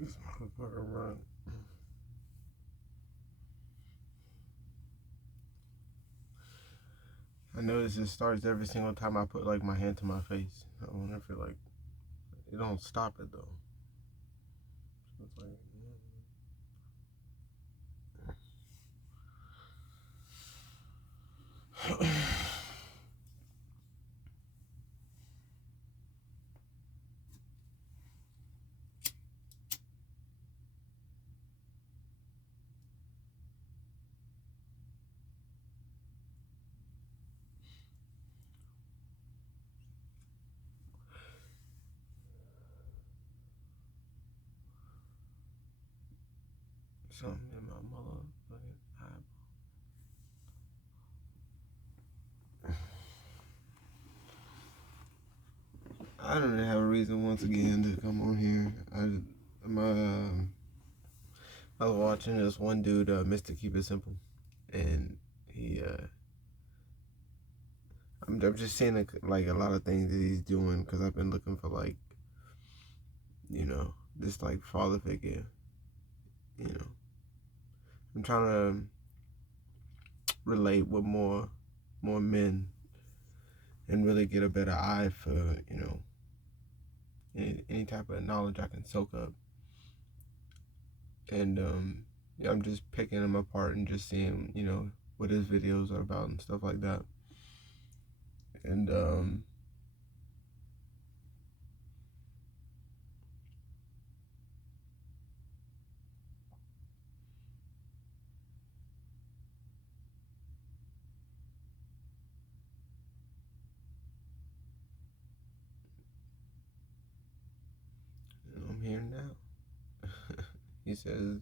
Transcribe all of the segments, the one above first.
This motherfucker run. I notice it starts every single time I put like my hand to my face. I wonder if it like it don't stop it though. So it's like something in my motherfucking eye. I don't even have a reason once again to come on here. I was watching this one dude, Mr. Keep It Simple, and he I'm just seeing like a lot of things that he's doing because I've been looking for like this like father figure. I'm trying to relate with more men and really get a better eye for any type of knowledge I can soak up. And yeah, I'm just picking him apart and just seeing what his videos are about and stuff like that. And I'm here now. He says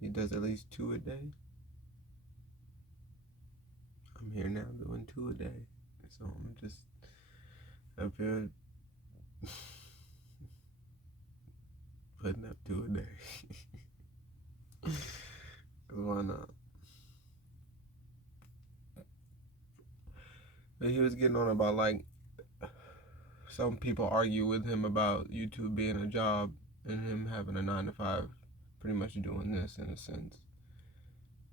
he does at least 2 a day. I'm here now doing 2 a day. So I'm just up here putting up 2 a day. Cause why not? But he was getting on about like some people argue with him about YouTube being a job and him having a 9 to 5, pretty much doing this in a sense.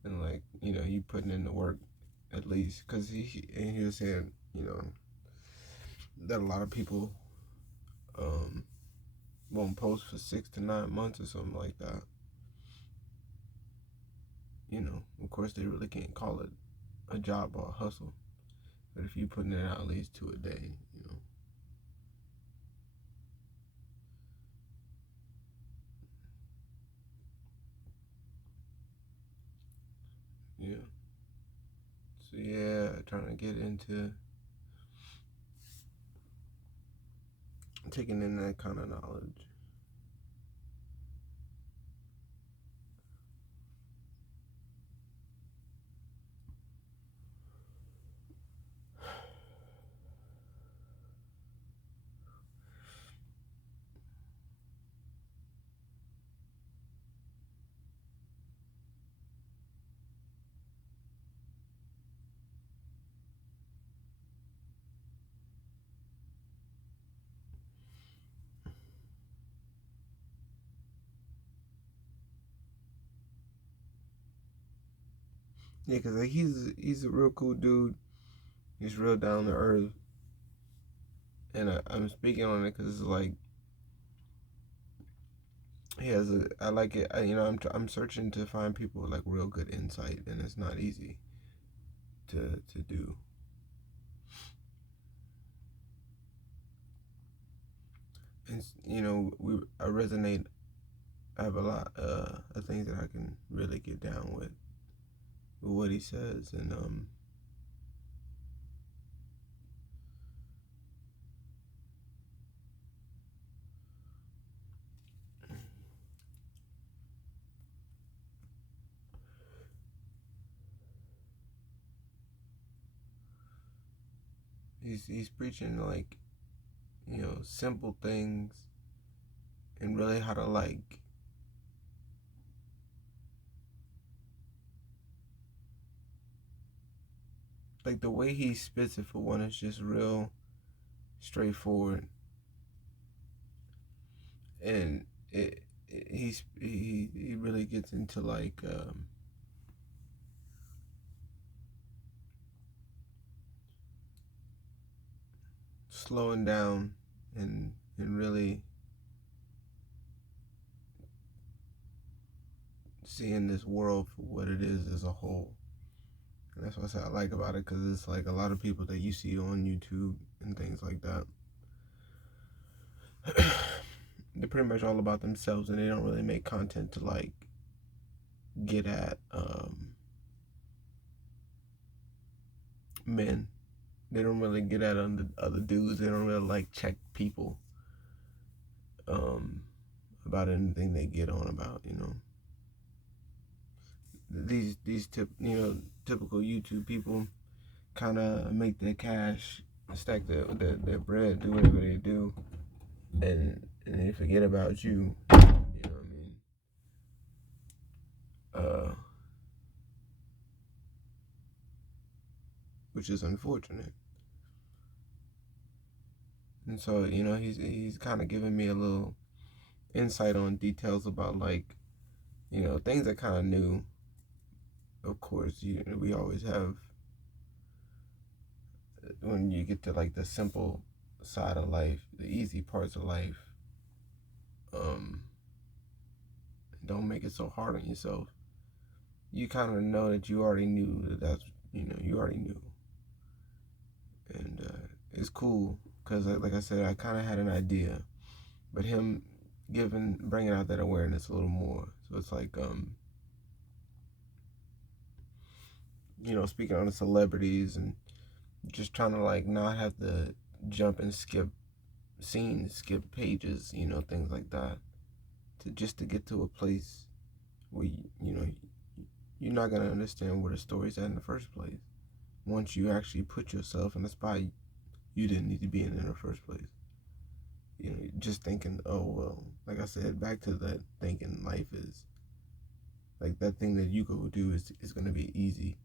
And like you putting in the work at least, cause he was saying that a lot of people won't post for 6 to 9 months or something like that. Of course they really can't call it a job or a hustle, but if you putting it out at least 2 a day, yeah. So yeah, trying to get into taking in that kind of knowledge. Yeah, cause like he's a real cool dude. He's real down to earth, and I'm speaking on it because it's like he has a. I like it. I'm searching to find people with like real good insight, and it's not easy to do. And I resonate. I have a lot of things that I can really get down with what he says, and he's preaching like simple things and really how to like the way he spits it, for one, is just real straightforward, and he really gets into like slowing down and really seeing this world for what it is as a whole. And that's what I like about it, because it's like a lot of people that you see on YouTube and things like that, they're pretty much all about themselves, and they don't really make content to like get at men. They don't really get at other dudes. They don't really like check people about anything they get on about. These typical YouTube people kind of make their cash, stack their bread, do whatever they do, and they forget about you. You know what I mean? Which is unfortunate. And so, he's kind of giving me a little insight on details about, like, things that kind of new. Of course, we always have, when you get to like the simple side of life, the easy parts of life, don't make it so hard on yourself. You kind of know that you already knew that's, you already knew. And it's cool because, like I said, I kind of had an idea, but him bringing out that awareness a little more. So it's like, speaking on the celebrities and just trying to like not have to jump and skip scenes, skip pages, things like that, to get to a place where you're not gonna understand where the story's at in the first place. Once you actually put yourself in a spot you didn't need to be in the first place. Just thinking, oh well, like I said, back to that thinking life is like that thing that you go do is gonna be easy,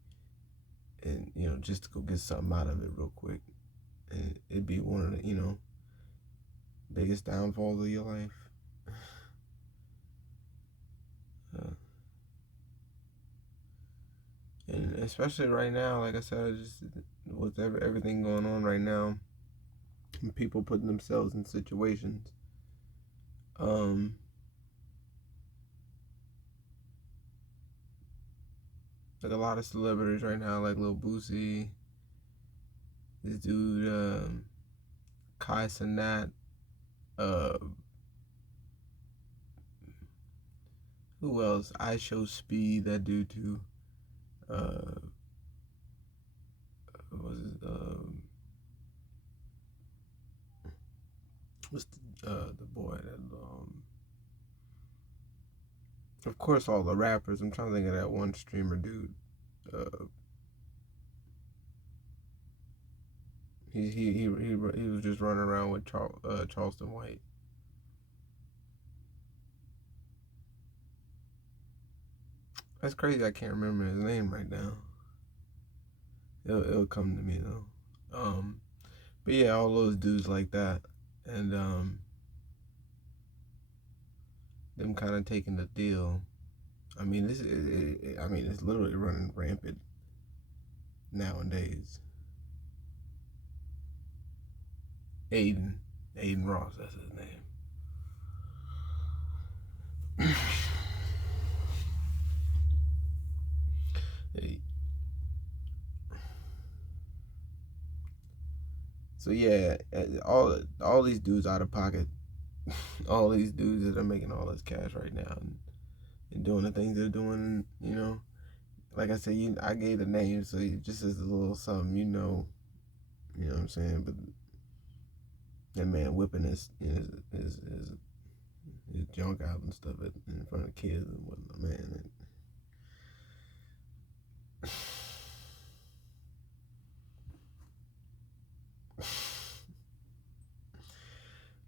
and just to go get something out of it real quick, and it'd be one of the biggest downfalls of your life. And especially right now, like I said, just with everything going on right now, and people putting themselves in situations, like a lot of celebrities right now, like Lil Boosie, this dude, Kai Cenat, who else? I Show Speed, that dude too. What was it? What's the boy that of course all the rappers. I'm trying to think of that one streamer dude. He was just running around with Charleston White. That's crazy. I can't remember his name right now. It'll come to me though. But yeah, all those dudes like that, and them kind of taking the deal. I mean, it's literally running rampant nowadays. Aiden Ross, that's his name. So yeah, all these dudes out of pocket, all these dudes that are making all this cash right now and doing the things they're doing, like I said, I gave the name, so just as a little something, you know what I'm saying. But that man whipping his junk out and stuff in front of kids and whatnot, man.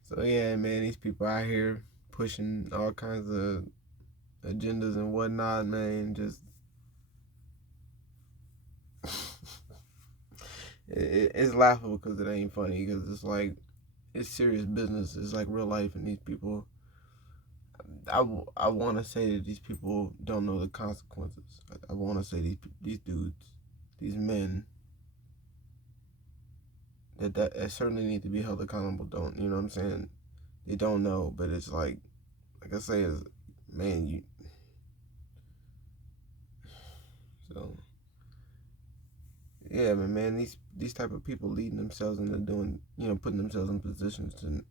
So yeah, man, these people out here pushing all kinds of agendas and whatnot, man. Just it's laughable because it ain't funny, because it's like it's serious business. It's like real life, and these people, I want to say that these people don't know the consequences. I want to say these dudes, these men, that certainly need to be held accountable. Don't, you know what I'm saying? They don't know, but it's like I say, is man, you so yeah, man, these type of people leading themselves into doing, putting themselves in positions to,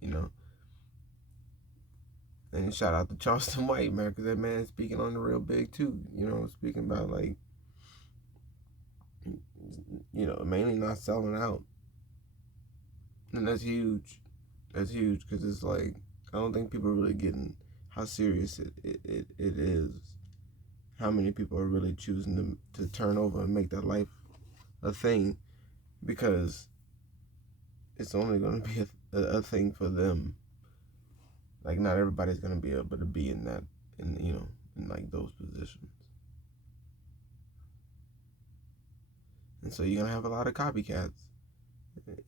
and shout out to Charleston White, man, because that man speaking on the real big too, speaking about like, mainly not selling out, and that's huge. That's huge because it's like I don't think people are really getting how serious it is. How many people are really choosing to turn over and make their life a thing because it's only going to be a thing for them. Like not everybody's going to be able to be in that, in like those positions. And so you're going to have a lot of copycats, a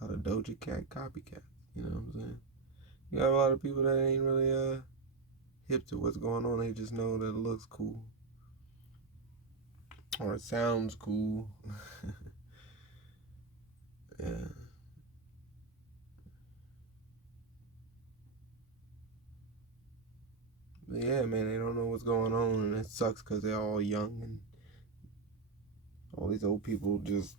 lot of Doja Cat copycats, you know what I'm saying? You got a lot of people that ain't really hip to what's going on. They just know that it looks cool or it sounds cool. Yeah. But yeah, man, they don't know what's going on, and it sucks because they're all young and all these old people just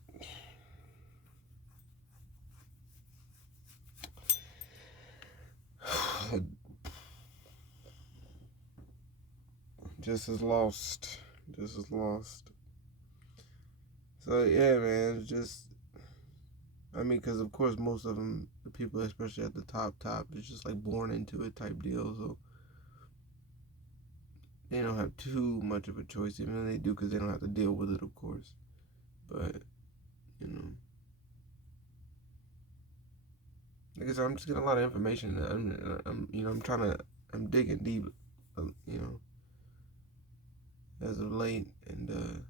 as lost, just as lost. So yeah, man, it's just I mean, because of course most of them, the people especially at the top, is just like born into it type deal. So they don't have too much of a choice, even though they do, because they don't have to deal with it, of course. But you know, like I said, I'm just getting a lot of information. I'm digging deep, you know, as of late, and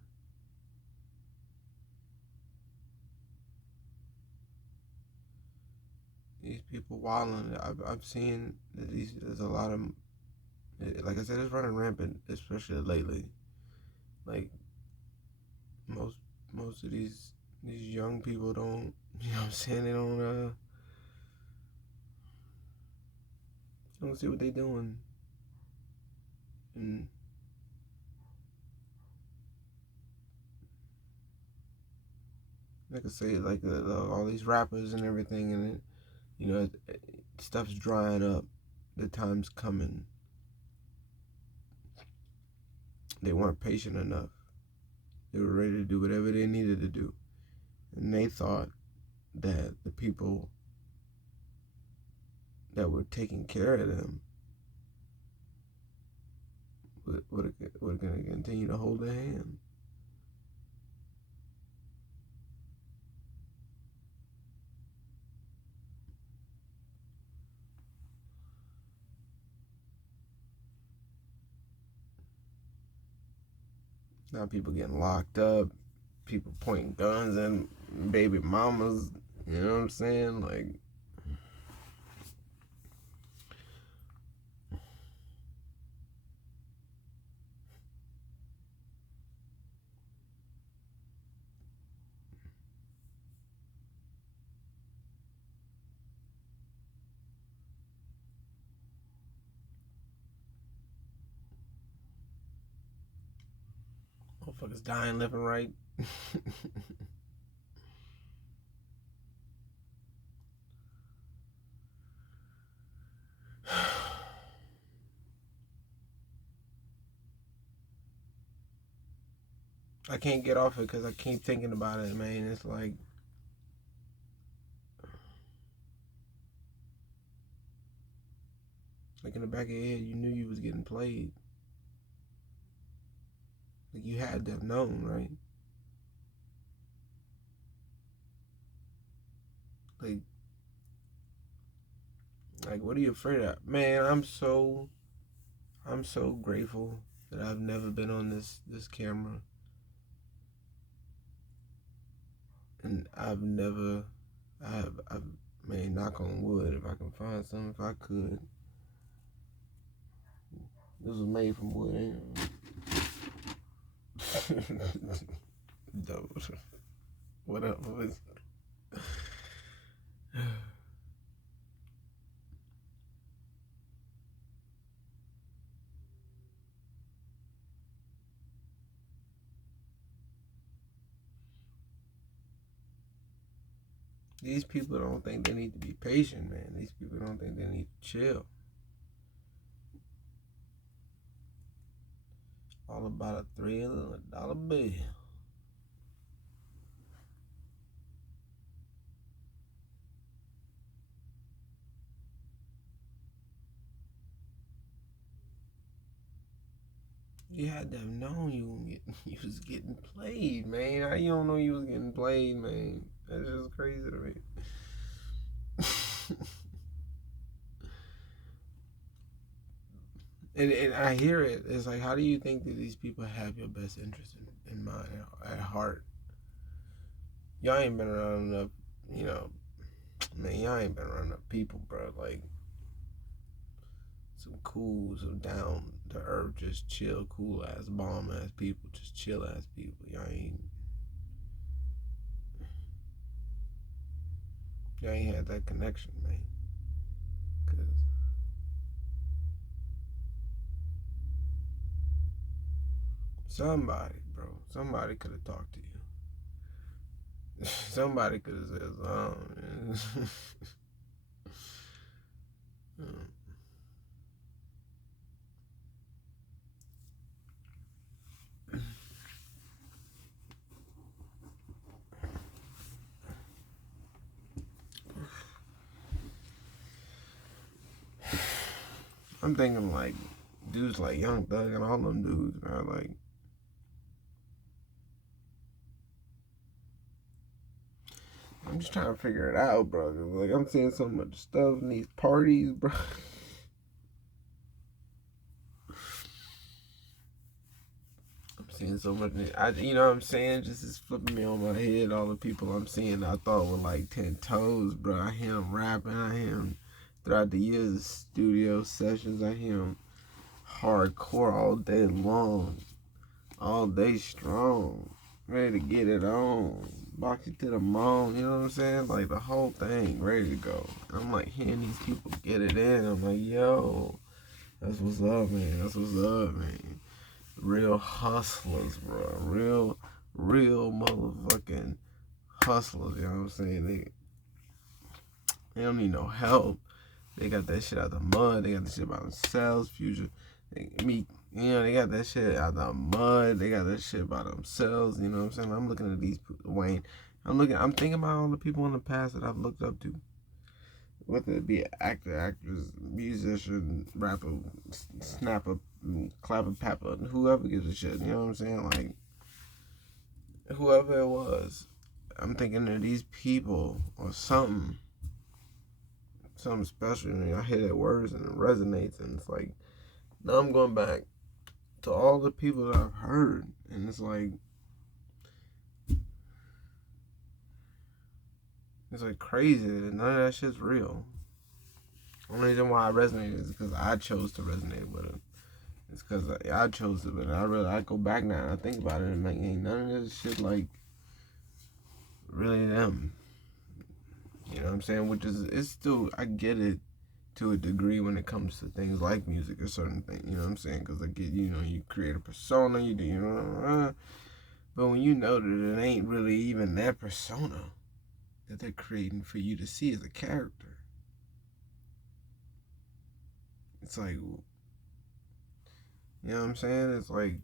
these people wilding. I've seen that there's a lot of, like I said, it's running rampant, especially lately. Like most most of these young people don't, you know what I'm saying, they don't see what they doing, and like I say, like all these rappers and everything, and stuff's drying up. The time's coming. They weren't patient enough. They were ready to do whatever they needed to do, and they thought that the people that were taking care of them were going to continue to hold their hand. Now people getting locked up, people pointing guns at baby mamas. You know what I'm saying? Like, motherfuckers dying left and right. I can't get off it because I keep thinking about it, man. It's like in the back of your head, you knew you was getting played. Like you had to have known, right? Like, what are you afraid of, man? I'm so grateful that I've never been on this camera, and I've Man, knock on wood if I can find some. If I could. This was made from wood, ain't it? Dude. What up, boys? These people don't think they need to be patient, man. These people don't think they need to chill. All about a $3 bill. You had to have known you was getting played, man. How you don't know you was getting played, man? That's just crazy to me. and I hear it. It's like, how do you think that these people have your best interest in mind at heart? Y'all ain't been around enough, you know. Man, y'all ain't been around enough people, bro. Like some cool, some down to earth, just chill, cool ass, bomb ass people, just chill ass people. Y'all ain't had that connection, man. Cause somebody, bro, somebody could have talked to you. Somebody could have said something. I'm thinking like dudes like Young Thug and all them dudes, man. Like, I'm just trying to figure it out, bro. Like, I'm seeing so much stuff in these parties, bro. I'm seeing so much. You know what I'm saying? Just is flipping me on my head. All the people I'm seeing, I thought were like 10 toes, bro. I hear them rapping. I hear them throughout the years of studio sessions. I hear them hardcore all day long, all day strong, ready to get it on. Box it to the moon, you know what I'm saying? Like the whole thing, ready to go. I'm like hearing these people get it in. I'm like, yo, that's what's up, man. That's what's up, man. Real hustlers, bro. Real motherfucking hustlers, you know what I'm saying? They don't need no help. They got that shit out the mud. They got that shit by themselves. Future, they got that shit out the mud. They got that shit by themselves. You know what I'm saying? I'm looking at these Wayne. I'm thinking about all the people in the past that I've looked up to. Whether it be an actor, actress, musician, rapper, snapper, clapper, papper, whoever gives a shit. You know what I'm saying? Like whoever it was, I'm thinking of these people or something special. I hear their words and it resonates, and it's like now I'm going back to all the people that I've heard, and it's like crazy that none of that shit's real. The only reason why I resonated is because I chose to resonate with it. It's because I chose to, but I go back now and I think about it and like ain't none of this shit like really them. You know what I'm saying? Which is, it's still, I get it to a degree when it comes to things like music or certain things. You know what I'm saying? Because I get, you create a persona, you do, but when you know that it ain't really even that persona that they're creating for you to see as a character, it's like, you know what I'm saying? It's like,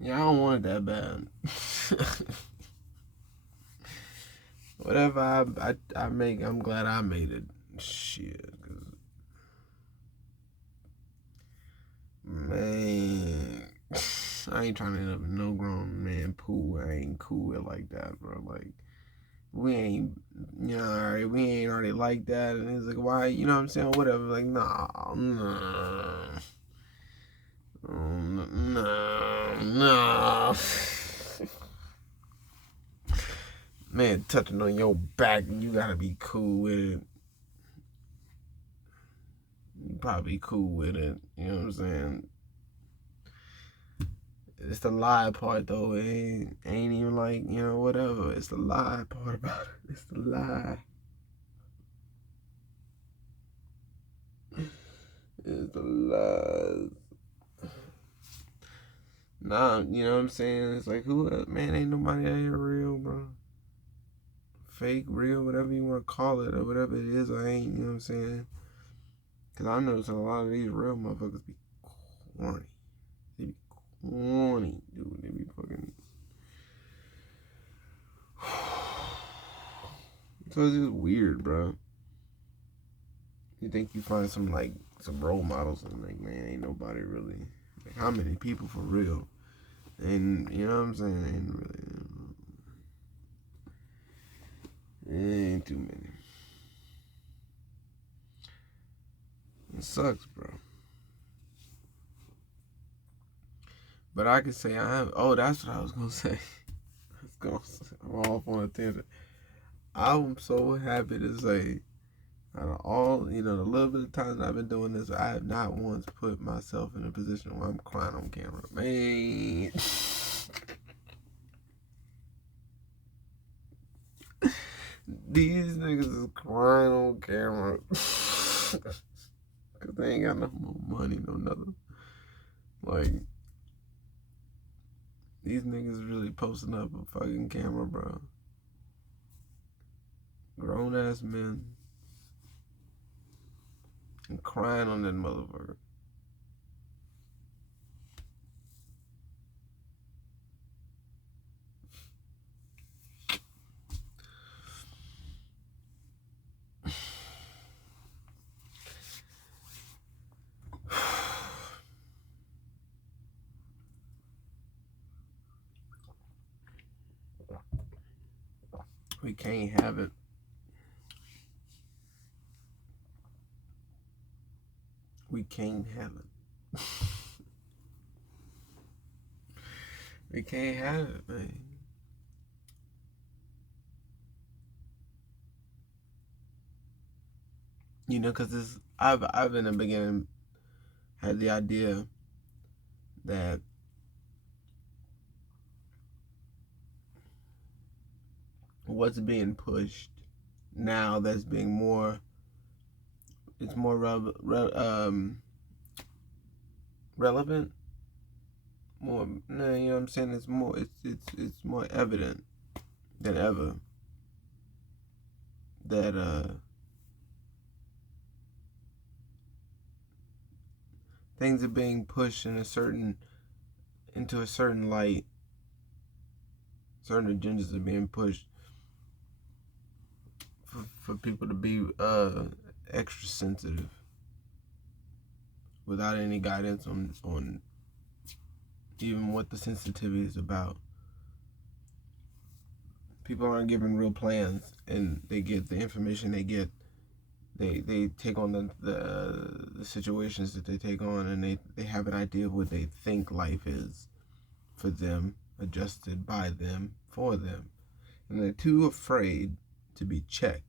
yeah, I don't want it that bad. Whatever I make, I'm glad I made it. Shit. Man, I ain't trying to end up in no grown man pool. I ain't cool with like that, bro. Like, we ain't, you know, already, we ain't already like that. And he's like, why, you know what I'm saying? Whatever. Like, nah. Man, touching on your back, you gotta be cool with it. You probably cool with it. You know what I'm saying? It's the lie part though. It ain't even like, you know, whatever. It's the lie part about it. It's the lie. It's the lies. Nah, you know what I'm saying? It's like, who else? Man, ain't nobody out here real, bro. Fake, real, whatever you want to call it, or whatever it is, I ain't, you know what I'm saying? Because I notice a lot of these real motherfuckers be corny. They be corny, dude. They be fucking. So it's just weird, bro. You think you find some role models and like, man, ain't nobody really. Like, how many people for real? And you know what I'm saying? Ain't really. Ain't too many. It sucks, bro. But I could say I have. Oh, that's what I was gonna say. I'm off on a tangent. I'm so happy to say, out of all, you know, the little bit of time that I've been doing this, I have not once put myself in a position where I'm crying on camera. Man. These niggas is crying on camera. Because they ain't got no more money, no nothing. Like, these niggas really posting up a fucking camera, bro. Grown ass men. And crying on that motherfucker. We can't have it. We can't have it. We can't have it, man. You know, because I've in the beginning had the idea that what's being pushed now that's being more, it's more relevant, more, no, you know what I'm saying? It's more, it's more evident than ever that things are being pushed in into a certain light. Certain agendas are being pushed for people to be extra sensitive without any guidance on even what the sensitivity is about. People aren't given real plans, and they get the information they get. They take on the situations that they take on, and they have an idea of what they think life is for them, adjusted by them, for them. And they're too afraid to be checked.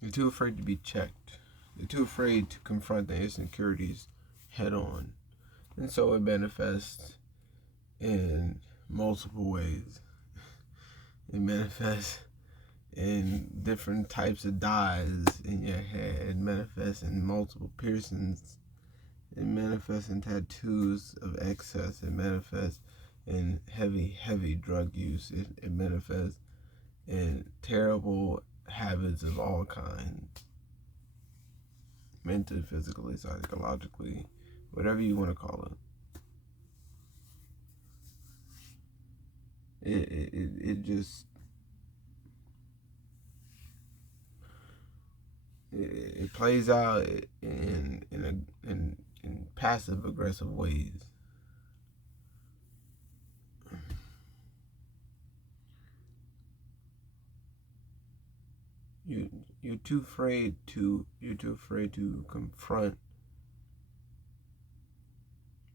They're too afraid to be checked. They're too afraid to confront their insecurities head on. And so it manifests in multiple ways. It manifests in different types of dyes in your head. It manifests in multiple piercings. It manifests in tattoos of excess. It manifests in heavy drug use. It manifests in terrible habits of all kinds. Mentally, physically, psychologically, whatever you want to call it. It just it plays out in passive aggressive ways. you you're too afraid to confront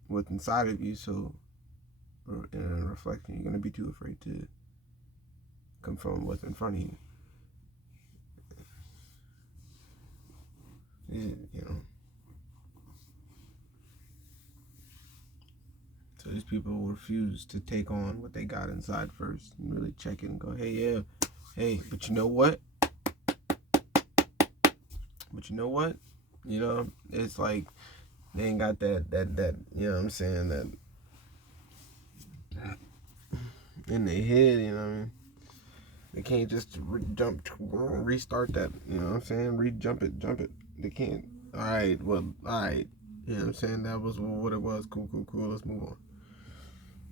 what's inside of you. So, in a reflection, you're gonna be too afraid to confront what's in front of you. You know. So these people refuse to take on what they got inside first and really check it and go, hey, yeah, hey, but you know what? You know, it's like they ain't got that, you know what I'm saying, that in their head, you know what I mean? They can't just restart that, you know what I'm saying? Jump it. They can't. All right. You know what I'm saying? That was what it was. Cool. Let's move on.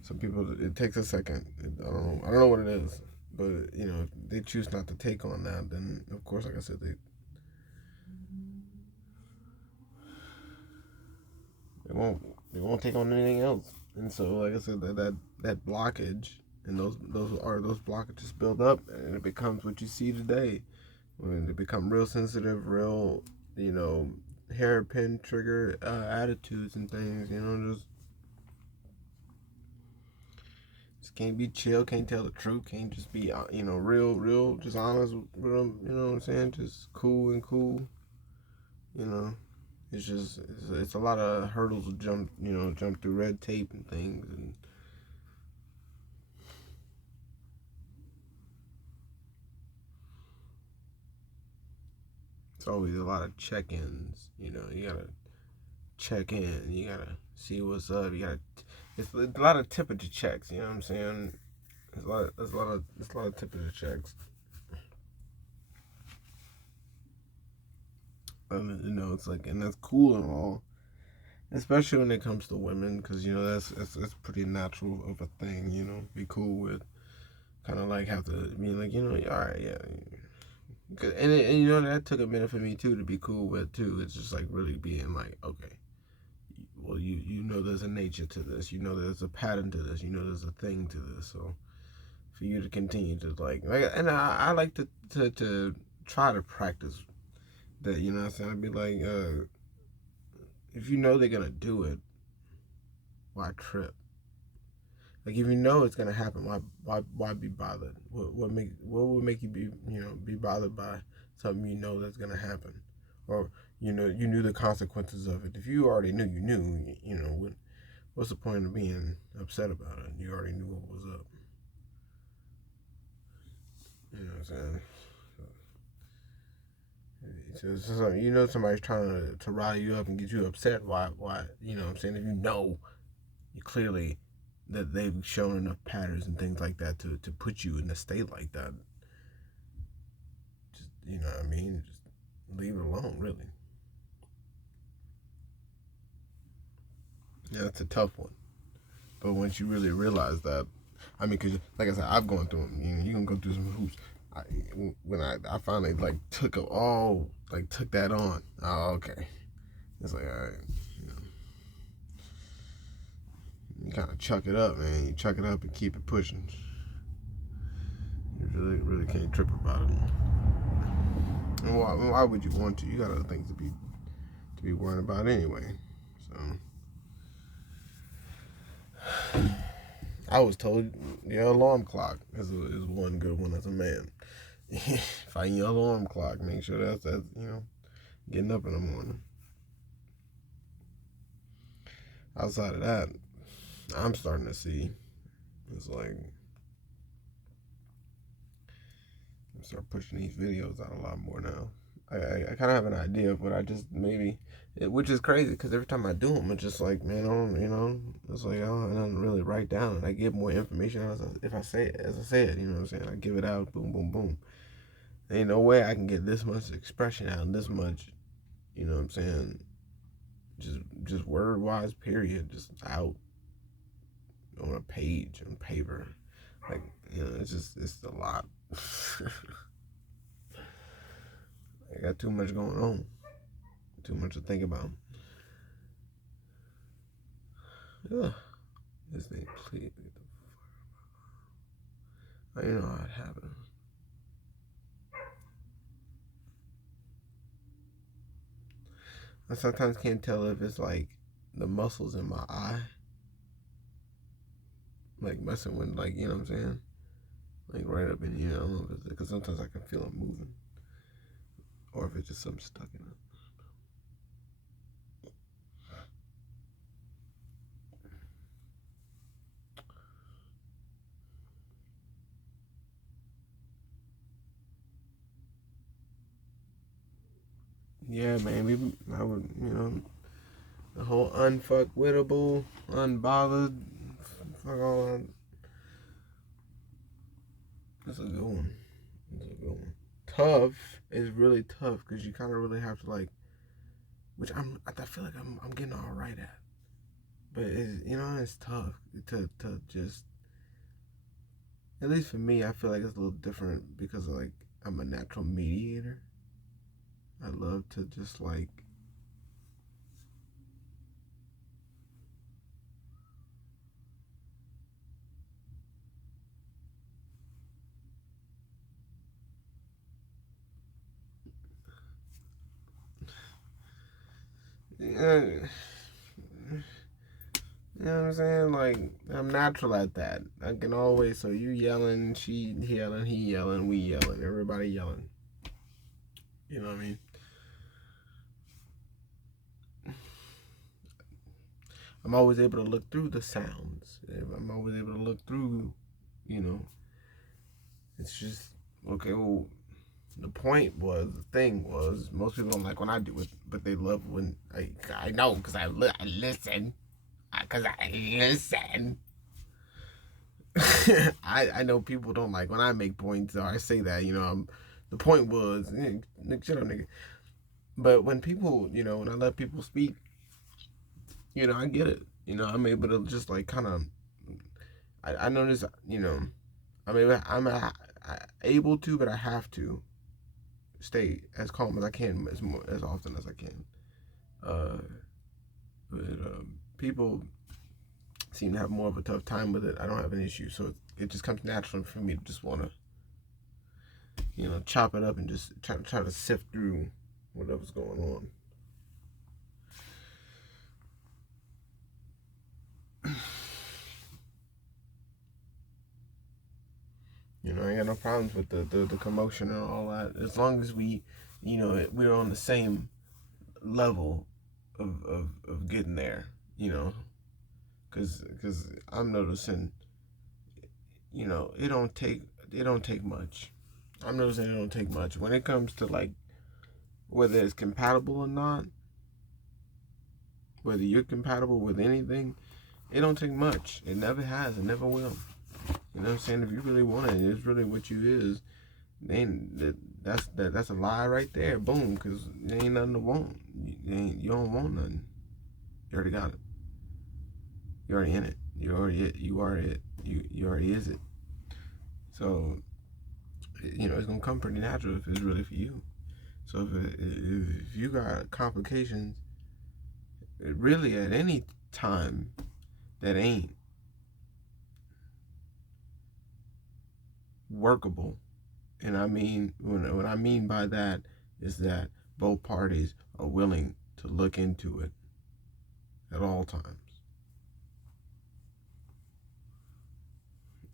Some people, it takes a second. I don't know what it is. But, you know, if they choose not to take on that, then, of course, like I said, they won't take on anything else. And so, like I said, that blockage and those blockages build up, and it becomes what you see today. When they become real sensitive, real, you know, hairpin trigger attitudes and things, you know, just can't be chill, can't tell the truth, can't just be, you know, real, just honest with them, you know what I'm saying? Just cool, you know. It's a lot of hurdles to jump through, red tape and things, and it's always a lot of check-ins. You know, you gotta check in, you gotta see what's up. It's a lot of temperature checks. You know what I'm saying? There's a lot of temperature checks. You know, it's like, and that's cool and all, especially when it comes to women, because you know that's pretty natural of a thing. You know, be cool with, kind of like have to be like, you know, all right, yeah. And you know, that took a minute for me too to be cool with too. It's just like really being like, okay, well, you know there's a nature to this, you know there's a pattern to this, you know there's a thing to this. So for you to continue to and I like to try to practice that. You know what I'm saying? I'd be like, if you know they're gonna do it, why trip? Like if you know it's gonna happen, why be bothered? What would make you be bothered by something you know that's gonna happen, or you know you knew the consequences of it. If you already knew, you know what's the point of being upset about it? You already knew what was up. You know what I'm saying? So you know somebody's trying to rile you up and get you upset. Why? You know what I'm saying? If you know, you clearly that they've shown enough patterns and things like that to put you in a state like that. Just, you know what I mean? Just leave it alone, really. Yeah, it's a tough one. But once you really realize that, I mean, because like I said, I've gone through them. You can go through some hoops. When I finally like took that on. Oh, okay. It's like, all right, you know, you kind of chuck it up, man. You chuck it up and keep it pushing. You really can't trip about it. And why would you want to? You got other things to be worrying about anyway. So I was told your alarm clock is one good one as a man. Find your alarm clock. Make sure that's you know, getting up in the morning. Outside of that, I'm starting to see it's like I start pushing these videos out a lot more now. I kind of have an idea of what I just maybe, which is crazy because every time I do them, it's just like, man, I don't, you know, it's like I don't really write down, and I get more information if I say it, as I say it, you know what I'm saying? I give it out, boom, boom, boom. There ain't no way I can get this much expression out and this much, you know what I'm saying? Just word wise, period, just out on a page, on paper. Like, you know, it's a lot. I got too much going on, too much to think about. Ugh. This thing, please. I know how it happened. I sometimes can't tell if it's like the muscles in my eye, like messing with, like, you know what I'm saying? Like right up in here. I don't know if it's because sometimes I can feel it moving, or if it's just something stuck in it. Yeah, man. I would, the whole unfuckwittable, unbothered, fuck all that. That's a good one. That's a good one. Tough is really tough because you kind of really have to like, which I feel like I'm getting all right at, but it's tough to just, at least for me, I feel like it's a little different because like I'm a natural mediator. I love to just like, you know what I'm saying? Like, I'm natural at that. I can always, so you yelling, she yelling, he yelling, we yelling, everybody yelling. You know what I mean? I'm always able to look through the sounds. I'm always able to look through, you know. It's just, okay, well, the thing was, most people don't like when I do it, but they love when, I know, because I listen. Because I listen. I know people don't like when I make points or I say that, the point was, shut up, nigga. But when people, when I let people speak, I get it. I'm able to just like kind of, I notice, I'm able to, but I have to stay as calm as I can as often as I can. Uh, but people seem to have more of a tough time with it. I don't have an issue, so it just comes natural for me to just want to, chop it up and just try to sift through whatever's going on. I ain't got no problems with the commotion and all that, as long as we're on the same level of getting there, because I'm noticing, it don't take much. I'm noticing it don't take much when it comes to like whether it's compatible or not, whether you're compatible with anything. It don't take much. It never has. It never will. You know what I'm saying? If you really want it, it's really what you is. Then that's a lie right there. Boom, because there ain't nothing to want. You don't want nothing. You already got it. You already in it. You already it. You are it. You already is it. So it's gonna come pretty natural if it's really for you. So if you got complications, really at any time that ain't workable, and I mean what I mean by that is that both parties are willing to look into it at all times.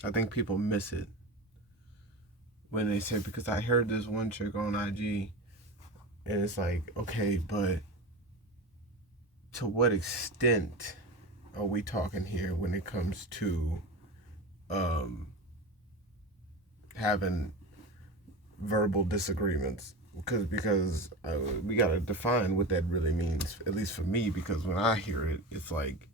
I think people miss it when they say, because I heard this one chick on IG, and it's like, okay, but to what extent are we talking here when it comes to having verbal disagreements? Because we gotta define what that really means, at least for me, because when I hear it, it's like,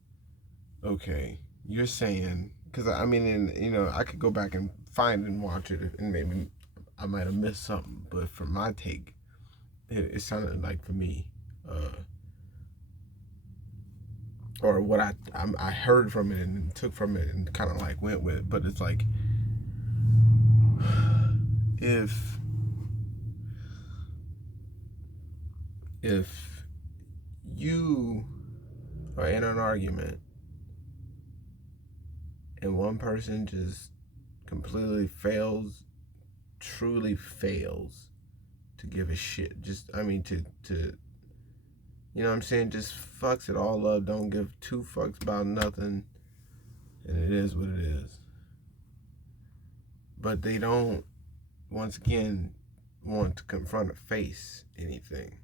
okay, you're saying, because I mean, I could go back and find and watch it, and maybe I might have missed something, but from my take, it sounded like, for me, or what I heard from it and took from it and kind of like went with it, but it's like, if you are in an argument and one person just completely truly fails to give a shit, just, I mean, to you know what I'm saying, just fucks it all up, don't give two fucks about nothing, and it is what it is. But they don't, once again, want to confront or face anything.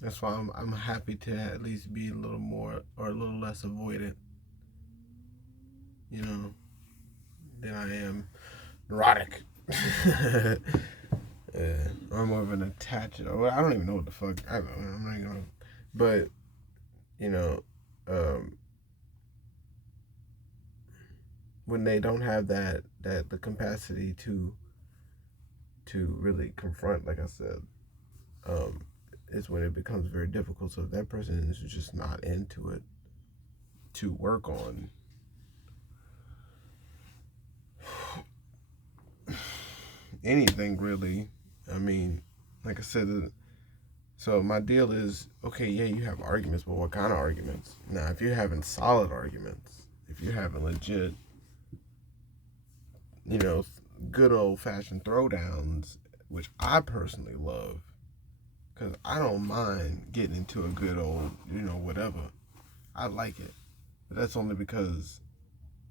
That's why I'm happy to at least be a little more or a little less avoidant, you know, than I am neurotic. Yeah, I'm more of an attachment. I don't even know what the fuck. I don't know. I'm not even gonna. But you know, when they don't have that the capacity to really confront, like I said, is when it becomes very difficult. So if that person is just not into it to work on anything really, I mean, like I said, so my deal is, okay, yeah, you have arguments, but what kind of arguments? Now, if you're having solid arguments, if you're having legit, you know, good old fashioned throwdowns, which I personally love, because I don't mind getting into a good old, whatever. I like it, but that's only because,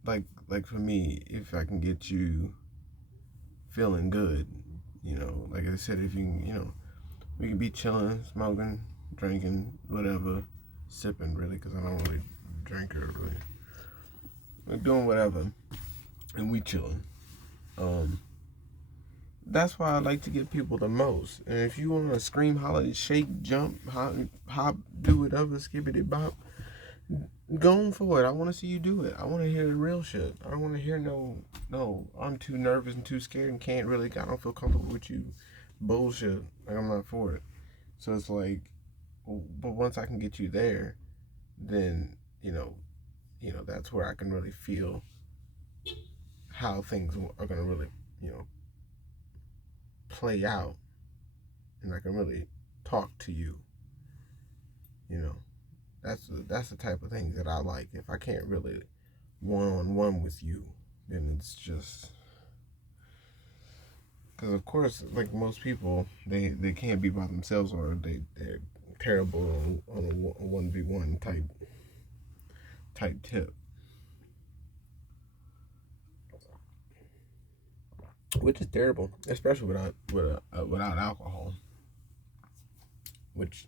like for me, if I can get you feeling good, like I said, if we can be chilling, smoking, drinking, whatever, sipping really, because I don't really drink or really. We're doing whatever, and we chilling. That's why I like to get people the most. And if you want to scream, holler, shake, jump, hop, do whatever, skippity bop, go on for it. I want to see you do it. I want to hear the real shit. I don't want to hear no, I'm too nervous and too scared and I don't feel comfortable with you bullshit. Like, I'm not for it. So it's like, but once I can get you there, then, that's where I can really feel how things are going to really, play out. And I can really talk to you, you know. That's the type of thing that I like. If I can't really one-on-one with you, then it's just because, of course, like most people, they can't be by themselves, or they're terrible on a 1v1 type tip, which is terrible, especially without alcohol. Which,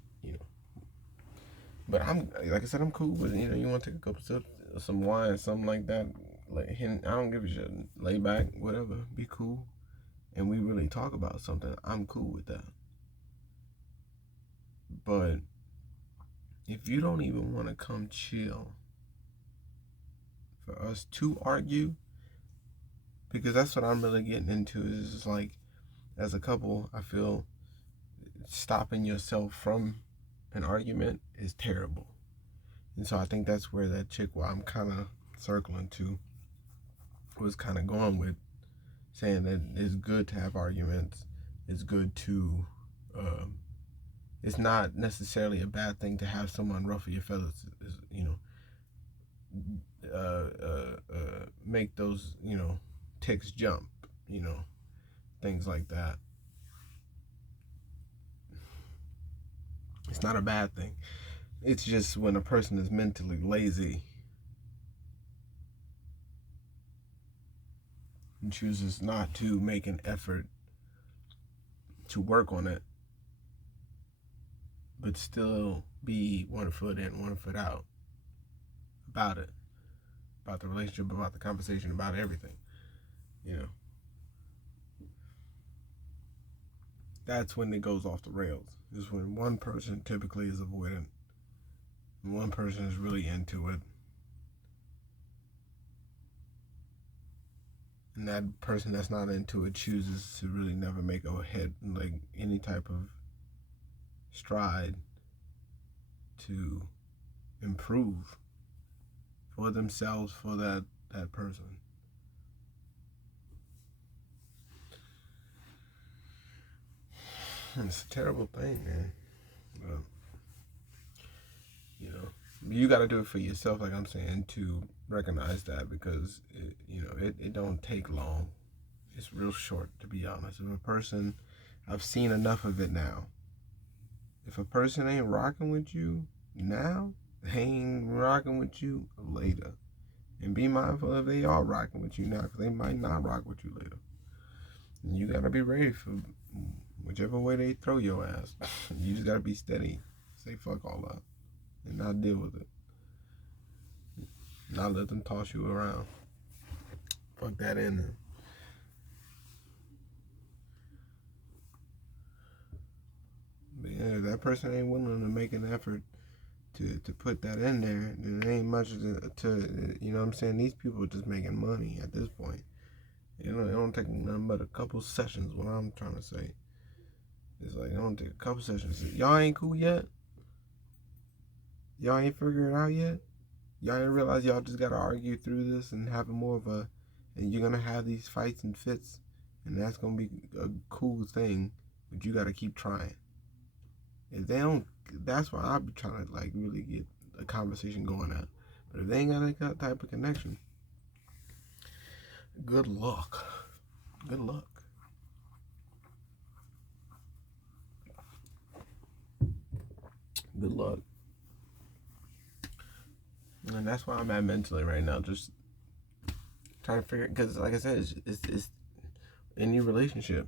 but I'm, like I said, I'm cool with, you want to take a couple sips, some wine, something like that. Like, I don't give a shit. Lay back, whatever, be cool, and we really talk about something. I'm cool with that. But if you don't even want to come chill for us to argue, because that's what I'm really getting into, is just like, as a couple, I feel stopping yourself from an argument is terrible. And so I think that's where that chick, well, I'm kind of circling to, was kind of going with, saying that it's good to have arguments. It's good to, it's not necessarily a bad thing to have someone ruffle your feathers, make those, ticks jump, things like that. It's not a bad thing. It's just when a person is mentally lazy and chooses not to make an effort to work on it, but still be 1 foot in, 1 foot out about it, about the relationship, about the conversation, about everything, That's when it goes off the rails. Is when one person typically is avoidant and one person is really into it. And that person that's not into it chooses to really never make a head, like, any type of stride to improve for themselves, for that person. It's a terrible thing, man. But, you got to do it for yourself, like I'm saying, to recognize that, because it don't take long. It's real short, to be honest. If a person, I've seen enough of it now. If a person ain't rocking with you now, they ain't rocking with you later. And be mindful if they are rocking with you now, because they might not rock with you later. And you gotta be ready for whichever way they throw your ass. You just gotta be steady. Say fuck all that. And not deal with it. Not let them toss you around. Fuck that in there. But yeah, if that person ain't willing to make an effort to put that in there, then it ain't much to you know what I'm saying? These people are just making money at this point. You know, it don't take nothing but a couple sessions. What I'm trying to say is like, it don't take a couple sessions. Y'all ain't cool yet? Y'all ain't figured it out yet? Y'all ain't realize y'all just gotta argue through this and have more of a, and you're gonna have these fights and fits, and that's gonna be a cool thing, but you gotta keep trying. If they don't, that's why I be trying to like really get a conversation going at. But if they ain't got that type of connection, good luck. Good luck. Good luck. And that's where I'm at mentally right now. Just trying to figure, because like I said, it's any relationship.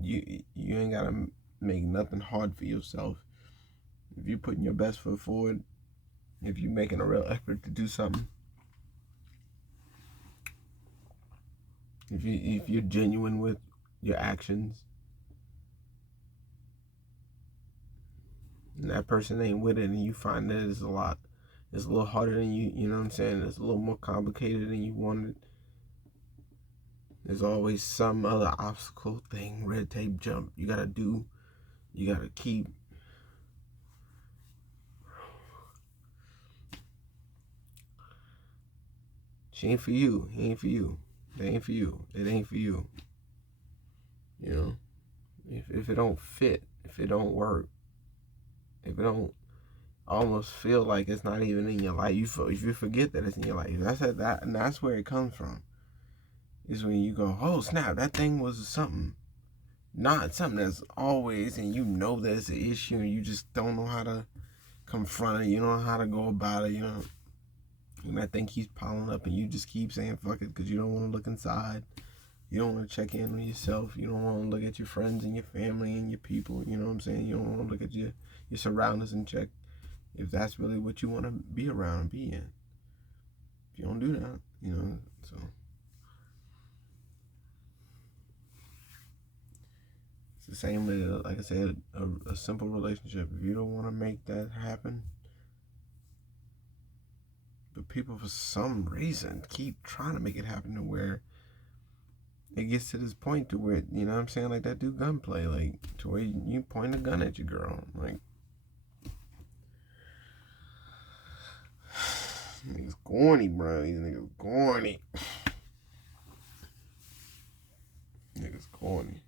You ain't gotta make nothing hard for yourself. If you're putting your best foot forward, if you're making a real effort to do something, if you're genuine with your actions, and that person ain't with it, and you find that it's a little harder than you know what I'm saying? It's a little more complicated than you wanted. There's always some other obstacle thing, red tape jump you gotta do. You gotta keep. She ain't for you. He ain't for you. They ain't for you. It ain't for you. You know? If it don't fit, if it don't work, if it don't almost feel like it's not even in your life, if you forget that it's in your life, and that's where it comes from. Is when you go, oh snap, that thing was something, not something that's always, and you know there's an issue, and you just don't know how to confront it. You don't know how to go about it. You know, and that thing keeps piling up, and you just keep saying fuck it because you don't want to look inside. You don't want to check in on yourself. You don't want to look at your friends and your family and your people. You know what I'm saying? You don't want to look at your surroundings and check if that's really what you want to be around and be in. If you don't do that, you know, so. It's the same with, like I said, a simple relationship. If you don't want to make that happen, but people for some reason keep trying to make it happen to where it gets to this point to where, you know what I'm saying, like that dude gunplay, like to where you point a gun at your girl, like niggas corny, bro. These niggas corny. Niggas corny.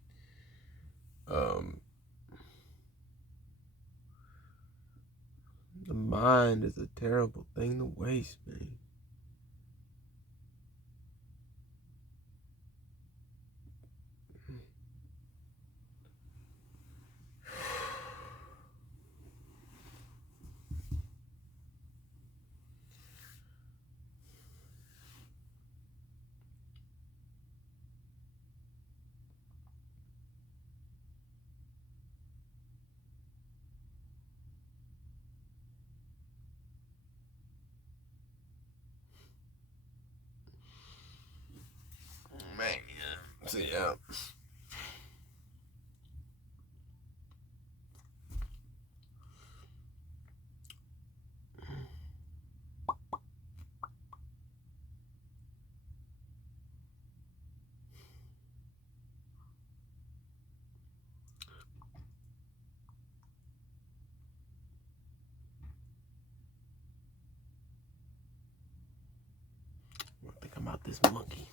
The mind is a terrible thing to waste, man. Man, so yeah. I think I'm out this monkey.